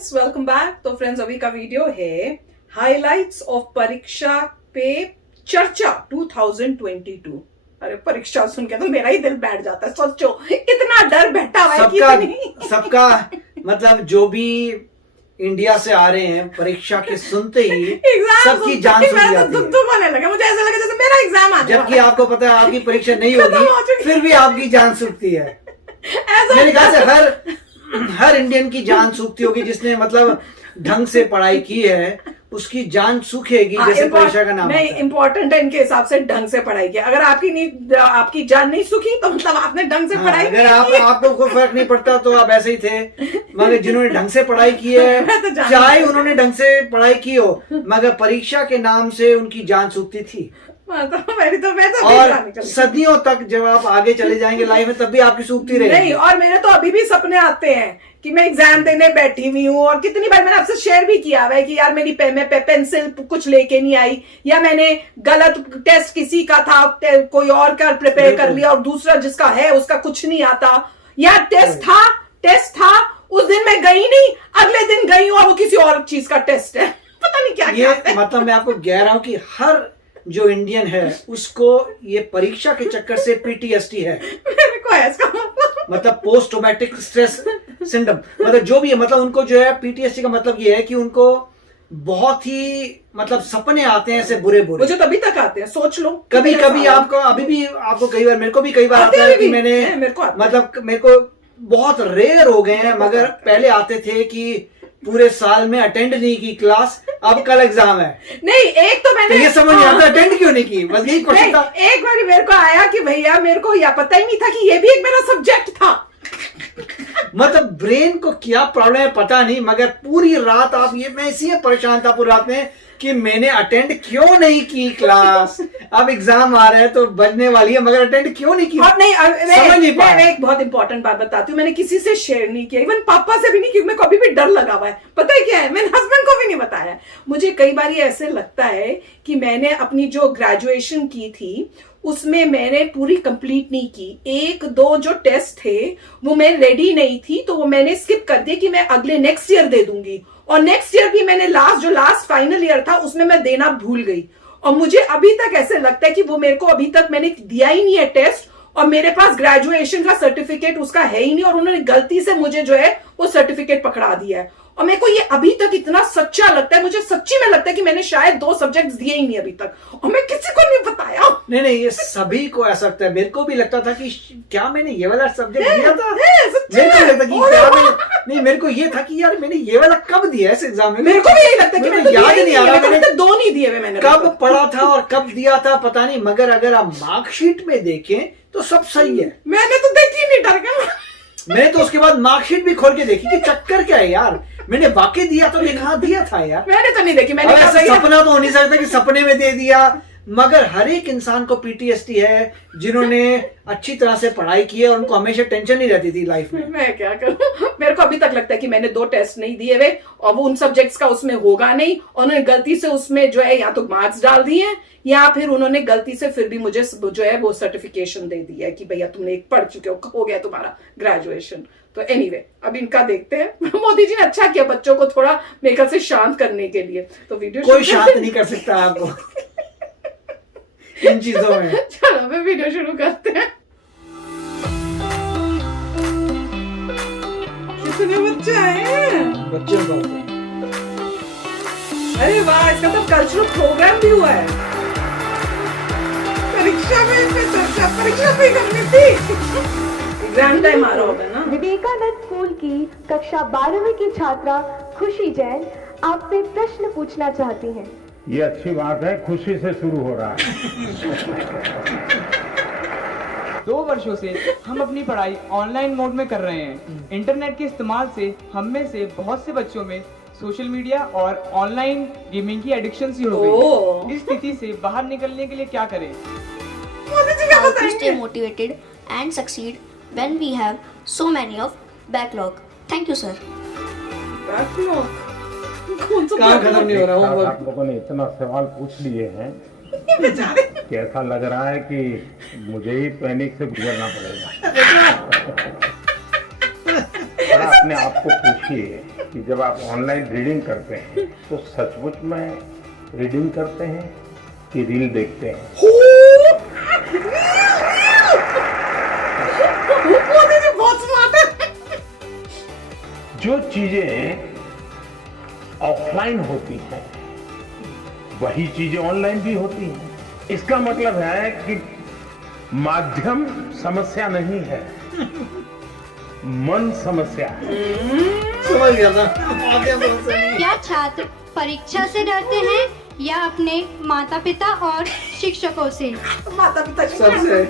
Friends, welcome back. तो friends, अभी का वीडियो है हाइलाइट्स ऑफ परीक्षा पे चर्चा 2022। अरे परीक्षा सुन के तो मेरा ही दिल बैठ जाता है। सोचो कितना डर बैठा हुआ है सबका मतलब जो भी इंडिया से आ रहे हैं परीक्षा के सुनते ही सबकी जान छूट जाती है। लगा मुझे ऐसा लगा जैसे मेरा एग्जाम आ जबकि आपको पता है आपकी परीक्षा नहीं होगी फिर भी आपकी जान सूखती है। मेरे ख्याल से हर इंडियन की जान सूखती होगी जिसने मतलब ढंग से पढ़ाई की है, उसकी जान सूखेगी। जैसे परीक्षा का नाम नहीं, इम्पोर्टेंट है इनके हिसाब से ढंग से पढ़ाई की। अगर आपकी जान नहीं सूखी तो मतलब आपने ढंग से पढ़ाई अगर आपको कोई फर्क नहीं पड़ता तो आप ऐसे ही थे। मगर जिन्होंने ढंग से पढ़ाई की है तो चाहे उन्होंने ढंग से पढ़ाई की हो, मगर परीक्षा के नाम से उनकी जान सूखती थी। और सदियों तक जब आप आगे चले जाएंगे लाइफ में तब भी आपकी सूखती रहेगी। नहीं, और मेरे तो अभी भी सपने आते हैं कि मैं एग्जाम देने बैठी हुई हूँ। और कितनी बार मैंने आपसे शेयर भी किया हुआ है कि यार मेरी पेंसिल कुछ लेके नहीं आई, या मैंने गलत टेस्ट किसी का था कोई और का प्रिपेयर कर लिया और दूसरा जिसका है उसका कुछ नहीं आता, या टेस्ट था उस दिन मैं गई नहीं, अगले दिन गई हूँ और वो किसी और चीज का टेस्ट है। पता नहीं क्या मतलब मैं आपको कह रहा हूँ कि हर जो इंडियन है उसको ये परीक्षा के चक्कर से पीटीएसडी है। मेरे को ऐसा मतलब पोस्ट ट्रॉमेटिक स्ट्रेस सिंड्रोम, मतलब जो भी है, मतलब उनको जो है पीटीएसडी का मतलब ये है कि उनको बहुत ही मतलब सपने आते हैं ऐसे बुरे बुरे। मुझे तो अभी तक आते हैं, सोच लो। कभी कभी आपको अभी भी आपको कई बार, मेरे को भी कई बार आता है कि मेरे को बहुत रेयर हो गए हैं, मगर पहले आते थे कि पूरे साल में अटेंड नहीं की क्लास, अब कल एग्जाम है। नहीं, एक तो मैंने ये समझ नहीं आता अटेंड क्यों नहीं की, बस यही क्वेश्चन था। एक बार मेरे को आया कि भैया मेरे को या पता ही नहीं था कि ये भी एक मेरा सब्जेक्ट था। मतलब ब्रेन को क्या प्रॉब्लम है पता नहीं, मगर पूरी रात आप मैं इसी परेशान था पूरी रात में कि मैंने अटेंड क्यों नहीं की क्लास। अब एग्जाम आ रहा है तो बजने वाली है, मगर अटेंड क्यों नहीं की। और नहीं, समझ नहीं पाया। मैं एक बहुत इंपॉर्टेंट बात बताती हूँ, मैंने किसी से शेयर नहीं किया, इवन पापा से भी नहीं, क्योंकि मेरे को अभी भी डर लगा हुआ है। पता है क्या है, मैंने हस्बैंड को भी नहीं बताया। मुझे कई बार ये ऐसे लगता है कि मैंने अपनी जो ग्रेजुएशन की थी उसमें मैंने पूरी कंप्लीट नहीं की। एक दो जो टेस्ट थे वो मैं रेडी नहीं थी, तो वो मैंने स्किप कर दिया कि मैं अगले नेक्स्ट ईयर दे दूंगी। और नेक्स्ट ईयर भी मैंने लास्ट फाइनल ईयर था उसमें मैं देना भूल गई। और मुझे अभी तक ऐसे लगता है कि वो मेरे को अभी तक मैंने दिया ही नहीं है टेस्ट, और मेरे पास ग्रेजुएशन का सर्टिफिकेट उसका है ही नहीं, और उन्होंने गलती से मुझे जो है वो सर्टिफिकेट पकड़ा दिया है। और मेरे को ये अभी तक इतना सच्चा लगता है, मुझे सच्ची में लगता है कि मैंने शायद 2 सब्जेक्ट दिए ही नहीं अभी तक, और मैं किसी को नहीं बताया। नहीं, ये सभी को ऐसा लगता है। मेरे को भी लगता था कि क्या मैंने ये वाला सब्जेक्ट दिया था। मेरे को लगता कि नहीं, मेरे को ये था कि यार मैंने ये वाला कब दिया इस एग्जाम में। मेरे को भी यही लगता है कि मैंने याद नहीं आ रहा, मैंने 2 नहीं दिए हुए, मैंने कब पढ़ा था और कब दिया था पता नहीं। मगर अगर आप मार्कशीट में देखें तो सब सही है। मैंने तो देखी नहीं, डर गया। मैंने तो उसके बाद मार्कशीट भी खोल के देखी कि चक्कर क्या है यार, मैंने वाकई दिया तो देखा दिया था यार। मैंने तो नहीं देखी। मैंने ऐसा सपना तो हो नहीं सकता कि सपने में दे दिया। मगर हर एक इंसान को पीटीएसडी है जिन्होंने अच्छी तरह से पढ़ाई की है और उनको हमेशा टेंशन नहीं रहती थी लाइफ में। मैं क्या करूं, मेरे को अभी तक लगता है कि मैंने 2 टेस्ट नहीं दिए हुए, और वो उन सब्जेक्ट्स का उसमें होगा नहीं, और उन्होंने गलती से उसमें जो है या तो मार्क्स डाल दिए हैं, या फिर उन्होंने गलती से फिर भी मुझे जो है वो सर्टिफिकेशन दे दिया है कि भैया तुमने एक पढ़ चुके हो गया तुम्हारा ग्रेजुएशन। तो एनीवे, अब इनका देखते हैं। मोदी जी ने अच्छा किया बच्चों को थोड़ा मेरे ख्याल से शांत करने के लिए। तो वीडियो कोई शांत नहीं कर सकता आपको इन चीजों में। चलो मैं वीडियो शुरू करते हैं। कितने बच्चे आए बच्चों को। अरे वाह, इसका तो कल्चरल प्रोग्राम भी हुआ है। परीक्षा में चर्चा, परीक्षा पे करनी थी। एग्जाम टाइम आ रहा होगा ना। विवेकानंद स्कूल की कक्षा 12वीं की छात्रा खुशी जैन आपसे प्रश्न पूछना चाहती हैं। ये अच्छी बात है, खुशी से शुरू हो रहा है। 2 वर्षों से हम अपनी पढ़ाई ऑनलाइन मोड में कर रहे हैं। इंटरनेट के इस्तेमाल से हम में से बहुत से बच्चों में सोशल मीडिया और ऑनलाइन गेमिंग की एडिक्शन सी हो गई। इस स्थिति से बाहर निकलने के लिए क्या करें? How to stay motivated and succeed when we have so many of backlog. Thank you, sir. Backlog? कौन सा कहाँ खत्म नहीं हो रहा हूँ। आप लोगों ने इतना सवाल पूछ लिए हैं कि ऐसा लग रहा है कि मुझे ही पैनिक से गुजरना पड़ेगा। अपने आप को पूछिए कि जब आप ऑनलाइन रीडिंग करते हैं तो सचमुच में रीडिंग करते हैं कि रील देखते हैं? मोदी जी बहुत स्मार्ट है। जो चीजें ऑफलाइन होती हैं वही चीजें ऑनलाइन भी होती हैं। इसका मतलब है कि माध्यम समस्या नहीं है, मन समस्या है। समझ गया था। आगे समस्या नहीं। क्या छात्र परीक्षा से डरते हैं या अपने माता पिता और शिक्षकों से? माता पिता सबसे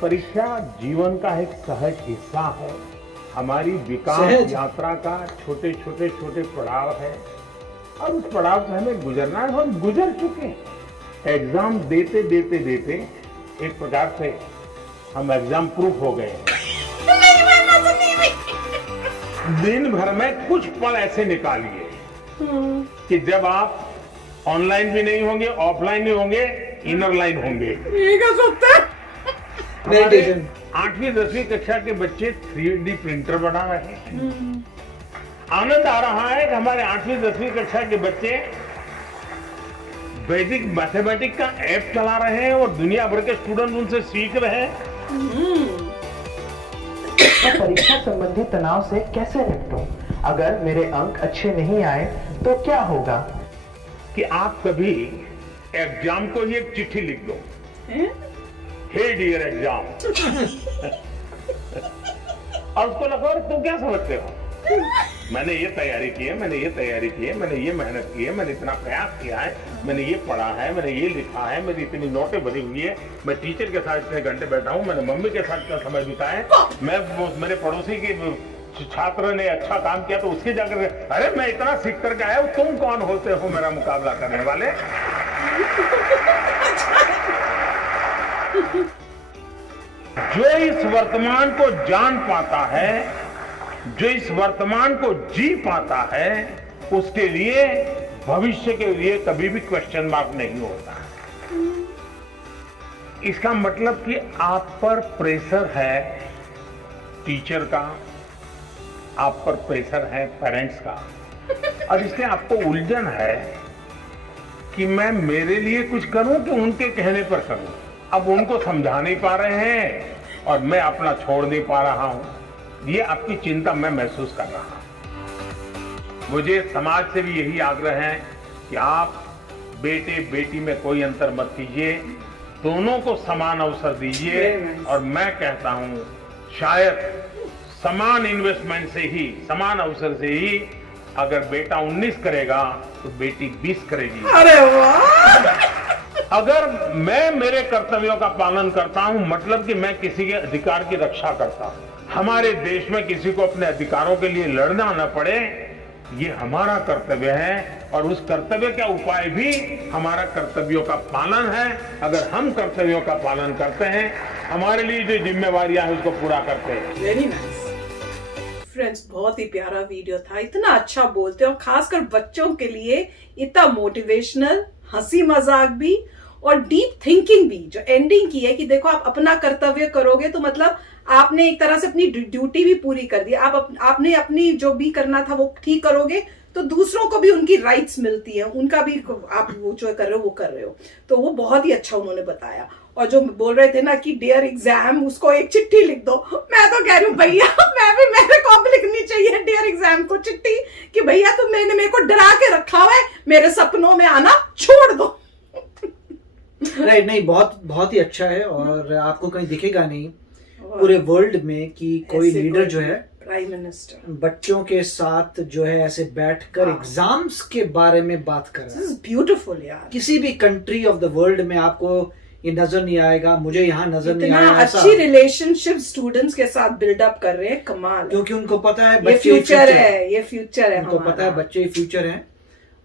परीक्षा जीवन का एक सहज हिस्सा है, हमारी विकास सहज। यात्रा का छोटे पड़ाव है और उस पड़ाव से हमें गुजरना है। हम गुजर चुके हैं। एग्जाम देते एक प्रकार से हम एग्जाम प्रूफ हो गए हैं। दिन भर में कुछ पल ऐसे निकालिए कि जब आप ऑनलाइन भी नहीं होंगे, ऑफलाइन भी होंगे, इनर लाइन होंगे। ये क्या सोचते हैं? मेडिटेशन। 8वीं 10वीं कक्षा के बच्चे 3D प्रिंटर बना रहे हैं। आनंद आ रहा है कि हमारे 8वीं 10वीं कक्षा के बच्चे वैदिक मैथमेटिक्स का ऐप चला रहे हैं और दुनिया भर के स्टूडेंट उनसे सीख रहे हैं। मैं परीक्षा संबंधी तनाव से कैसे निपटूं? अगर मेरे अंक अच्छे नहीं आए तो क्या होगा? कि आप कभी एग्जाम को ही एक चिट्ठी लिख दो, हे डियर एग्जाम, और उसको लगो तुम क्या समझते हो, मैंने ये तैयारी की है, मैंने ये तैयारी की है, मैंने ये मेहनत की है, मैंने इतना प्रयास किया है, मैंने ये पढ़ा है, मैंने ये लिखा है, मेरी इतनी नोटें भरी हुई है, मैं टीचर के साथ इतने घंटे बैठा हूँ, मैंने मम्मी के साथ इतना समय बिताया है, मैं मेरे पड़ोसी के छात्र ने अच्छा काम किया तो उसके जाकर अरे मैं इतना सीख करके आया हूँ, तुम कौन होते हो मेरा मुकाबला करने वाले। जो इस वर्तमान को जान पाता है, जो इस वर्तमान को जी पाता है, उसके लिए भविष्य के लिए कभी भी क्वेश्चन मार्क नहीं होता। इसका मतलब कि आप पर प्रेशर है टीचर का, आप पर प्रेशर है पेरेंट्स का, और इसलिए आपको उलझन है कि मैं मेरे लिए कुछ करूं कि उनके कहने पर करूं। अब उनको समझा नहीं पा रहे हैं और मैं अपना छोड़ नहीं पा रहा हूं। ये आपकी चिंता मैं महसूस कर रहा हूं। मुझे समाज से भी यही आग्रह है कि आप बेटे बेटी में कोई अंतर मत कीजिए, दोनों को समान अवसर दीजिए। और मैं कहता हूं शायद समान इन्वेस्टमेंट से ही, समान अवसर से ही अगर बेटा 19 करेगा तो बेटी 20 करेगी। अरे वाह! अगर मैं मेरे कर्तव्यों का पालन करता हूं, मतलब कि मैं किसी के अधिकार की रक्षा करता हूं, हमारे देश में किसी को अपने अधिकारों के लिए लड़ना न पड़े, ये हमारा कर्तव्य है। और उस कर्तव्य का उपाय भी हमारा कर्तव्यों का पालन है। अगर हम कर्तव्यों का पालन करते हैं, हमारे लिए जो जिम्मेवारियां हैं उसको पूरा करते हैं। वेरी नाइस फ्रेंड्स, बहुत ही प्यारा वीडियो था। इतना अच्छा बोलते हैं और खासकर बच्चों के लिए इतना मोटिवेशनल, हंसी मजाक भी और डीप थिंकिंग भी। जो एंडिंग की है कि देखो आप अपना कर्तव्य करोगे तो मतलब आपने एक तरह से अपनी ड्यूटी भी पूरी कर दी। आपने अपनी जो भी करना था वो ठीक करोगे तो दूसरों को भी उनकी राइट्स मिलती है, उनका भी आप वो जो कर रहे हो वो कर रहे हो। तो वो बहुत ही अच्छा उन्होंने बताया। और जो बोल रहे थे ना कि डियर एग्जाम, उसको एक चिट्ठी लिख दो। मैं तो कह रही हूँ भैया, मेरे को भी लिखनी चाहिए डियर एग्जाम को चिट्ठी कि भैया तुम मेरे को डरा के रखा हुआ है, मेरे सपनों में आना छोड़ दो। राइट, नहीं बहुत ही अच्छा है। और आपको कहीं दिखेगा नहीं पूरे वर्ल्ड में कि कोई लीडर जो है प्राइम मिनिस्टर बच्चों के साथ जो है ऐसे बैठकर एग्जाम्स के बारे में बात कर रहा है। ब्यूटीफुल यार। किसी भी कंट्री ऑफ द वर्ल्ड में आपको ये नजर नहीं आएगा, मुझे यहाँ नजर नहीं इतना आया ऐसा। अच्छी रिलेशनशिप स्टूडेंट्स के साथ बिल्डअप कर रहे हैं, कमाल। क्योंकि उनको पता है ये बच्चे फ्यूचर है, ये फ्यूचर है। उनको पता है बच्चे ही फ्यूचर हैं।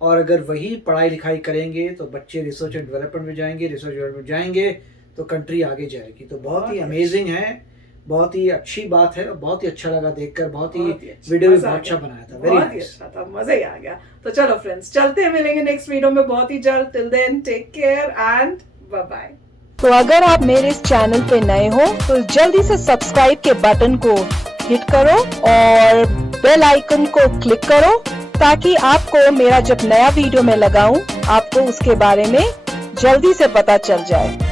और अगर वही पढ़ाई लिखाई करेंगे तो बच्चे रिसर्च एंड डेवलपमेंट में जाएंगे, रिसर्च डेवलपमेंट जाएंगे तो कंट्री आगे जाएगी। तो बहुत ही अमेजिंग है, बहुत ही अच्छी बात है। बहुत ही अच्छा लगा देखकर, बहुत ही वीडियो भी बहुत अच्छा बनाया था, वेरी नाइस, अच्छा था, मजा ही आ गया। तो चलो फ्रेंड्स, चलते हैं, मिलेंगे नेक्स्ट वीडियो में बहुत ही जल्द। Till then take care and bye bye. तो अगर आप मेरे इस चैनल पे नए हो तो जल्दी से सब्सक्राइब के बटन को हिट करो और बेल आइकन को क्लिक करो ताकि आपको मेरा जब नया वीडियो मैं लगाऊं आपको उसके बारे में जल्दी से पता चल जाए।